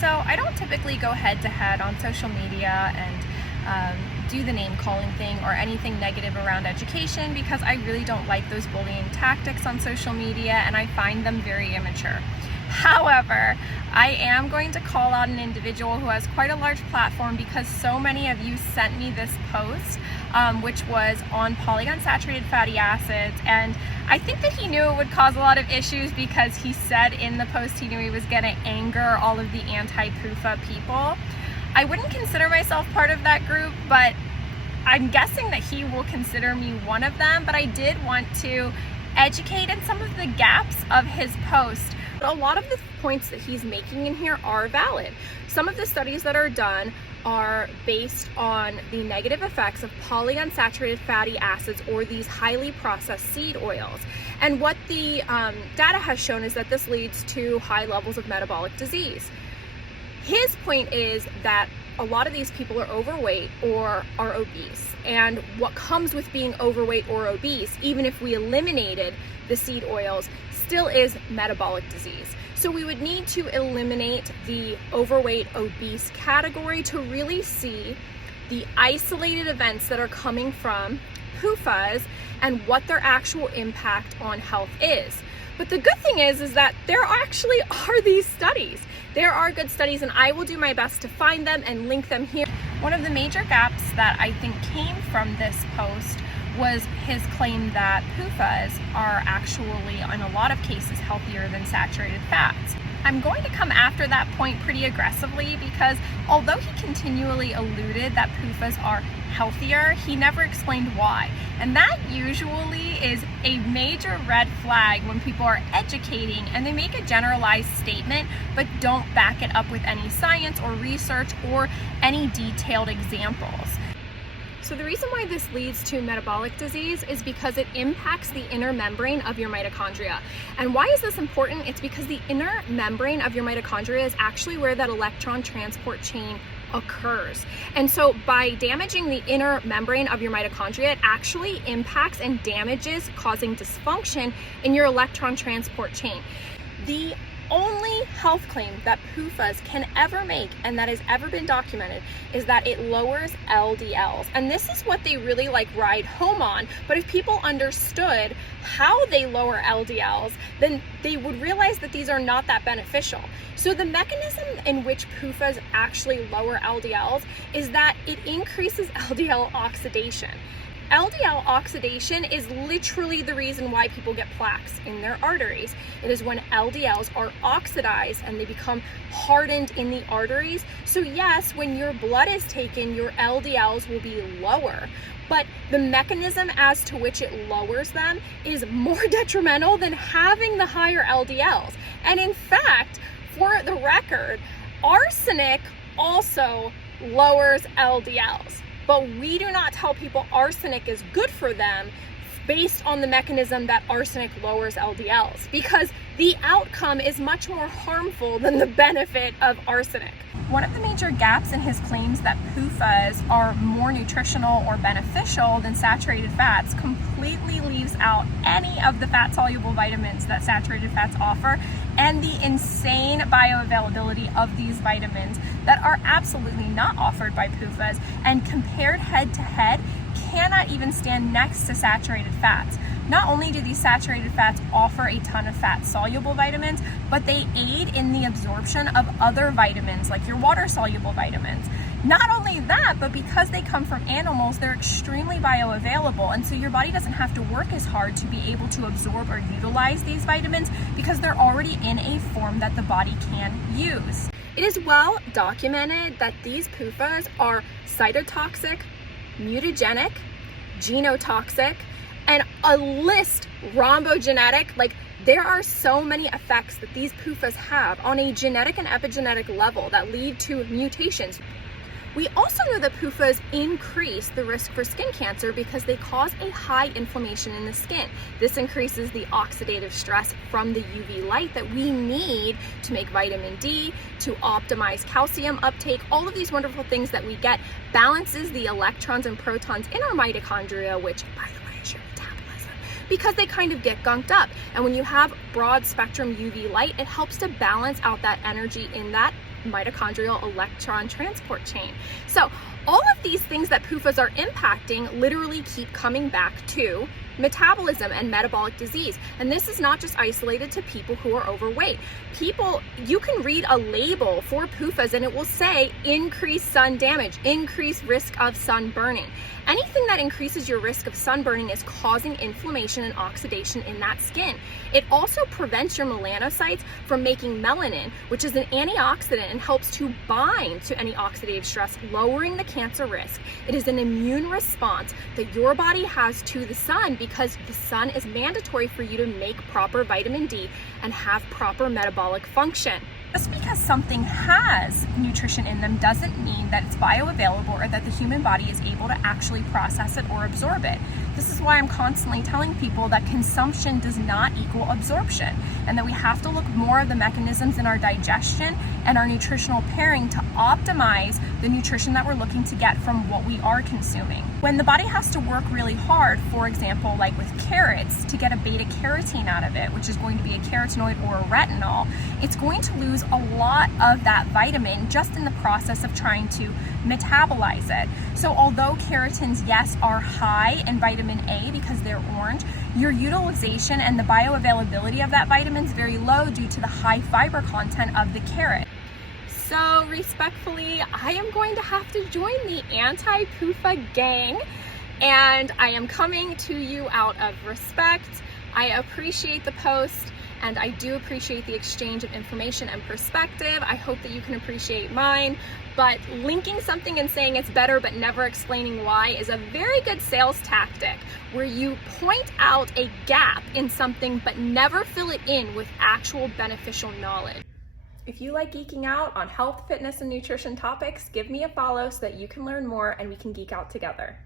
So I don't typically go head to head on social media and do the name calling thing or anything negative around education, because I really don't like those bullying tactics on social media and I find them very immature. However, I am going to call out an individual who has quite a large platform because so many of you sent me this post, which was on polyunsaturated fatty acids, and I think that he knew it would cause a lot of issues because he said in the post he knew he was going to anger all of the anti-PUFA people. I wouldn't consider myself part of that group, but I'm guessing that he will consider me one of them. But I did want to educate in some of the gaps of his post. But a lot of the points that he's making in here are valid. Some of the studies that are done are based on the negative effects of polyunsaturated fatty acids, or these highly processed seed oils. And what the data has shown is that this leads to high levels of metabolic disease. His point is that a lot of these people are overweight or are obese. And what comes with being overweight or obese, even if we eliminated the seed oils, still is metabolic disease. So we would need to eliminate the overweight, obese category to really see the isolated events that are coming from PUFAs and what their actual impact on health is. But the good thing is that there actually are these studies. There are good studies, and I will do my best to find them and link them here. One of the major gaps that I think came from this post was his claim that PUFAs are actually, in a lot of cases, healthier than saturated fats. I'm going to come after that point pretty aggressively because although he continually alluded that PUFAs are healthier, he never explained why. And that usually is a major red flag when people are educating and they make a generalized statement but don't back it up with any science or research or any detailed examples. So the reason why this leads to metabolic disease is because it impacts the inner membrane of your mitochondria. And why is this important? It's because the inner membrane of your mitochondria is actually where that electron transport chain occurs. And so by damaging the inner membrane of your mitochondria, it actually impacts and damages, causing dysfunction in your electron transport chain. The only health claim that PUFAs can ever make, and that has ever been documented, is that it lowers LDLs. And this is what they really ride home on. But if people understood how they lower LDLs, then they would realize that these are not that beneficial. So the mechanism in which PUFAs actually lower LDLs is that it increases LDL oxidation. LDL oxidation is literally the reason why people get plaques in their arteries. It is when LDLs are oxidized and they become hardened in the arteries. So yes, when your blood is taken, your LDLs will be lower, but the mechanism as to which it lowers them is more detrimental than having the higher LDLs. And in fact, for the record, arsenic also lowers LDLs. But we do not tell people arsenic is good for them based on the mechanism that arsenic lowers LDLs, because the outcome is much more harmful than the benefit of arsenic. One of the major gaps in his claims that PUFAs are more nutritional or beneficial than saturated fats completely leaves out any of the fat-soluble vitamins that saturated fats offer and the insane bioavailability of these vitamins that are absolutely not offered by PUFAs, and compared head-to-head cannot even stand next to saturated fats. Not only do these saturated fats offer a ton of fat-soluble vitamins, but they aid in the absorption of other vitamins like your water-soluble vitamins. Not only that, but because they come from animals, they're extremely bioavailable, and so your body doesn't have to work as hard to be able to absorb or utilize these vitamins because they're already in a form that the body can use. It is well documented that these PUFAs are cytotoxic, mutagenic, genotoxic, and a list rhombogenetic. There are so many effects that these PUFAs have on a genetic and epigenetic level that lead to mutations. We also know that PUFAs increase the risk for skin cancer because they cause a high inflammation in the skin. This increases the oxidative stress from the UV light that we need to make vitamin D, to optimize calcium uptake. All of these wonderful things that we get balances the electrons and protons in our mitochondria, which, by the way, is your metabolism, because they kind of get gunked up. And when you have broad spectrum UV light, it helps to balance out that energy in that mitochondrial electron transport chain. So all of these things that PUFAs are impacting literally keep coming back to metabolism and metabolic disease. And this is not just isolated to people who are overweight. You can read a label for PUFAs and it will say increased sun damage, increased risk of sun burning. Anything that increases your risk of sunburning is causing inflammation and oxidation in that skin. It also prevents your melanocytes from making melanin, which is an antioxidant and helps to bind to any oxidative stress, lowering the cancer risk. It is an immune response that your body has to the sun because the sun is mandatory for you to make proper vitamin D and have proper metabolic function. Just because something has nutrition in them doesn't mean that it's bioavailable or that the human body is able to actually process it or absorb it. This is why I'm constantly telling people that consumption does not equal absorption, and that we have to look more at the mechanisms in our digestion and our nutritional pairing to optimize the nutrition that we're looking to get from what we are consuming. When the body has to work really hard, for example, like with carrots, to get a beta carotene out of it, which is going to be a carotenoid or a retinol, it's going to lose a lot of that vitamin just in the process of trying to metabolize it. So although carotens, yes, are high in vitamin A because they're orange, your utilization and the bioavailability of that vitamin is very low due to the high fiber content of the carrot. So respectfully, I am going to have to join the anti-PUFA gang, and I am coming to you out of respect. I appreciate the post, and I do appreciate the exchange of information and perspective. I hope that you can appreciate mine, but linking something and saying it's better but never explaining why is a very good sales tactic, where you point out a gap in something but never fill it in with actual beneficial knowledge. If you like geeking out on health, fitness, and nutrition topics, give me a follow so that you can learn more and we can geek out together.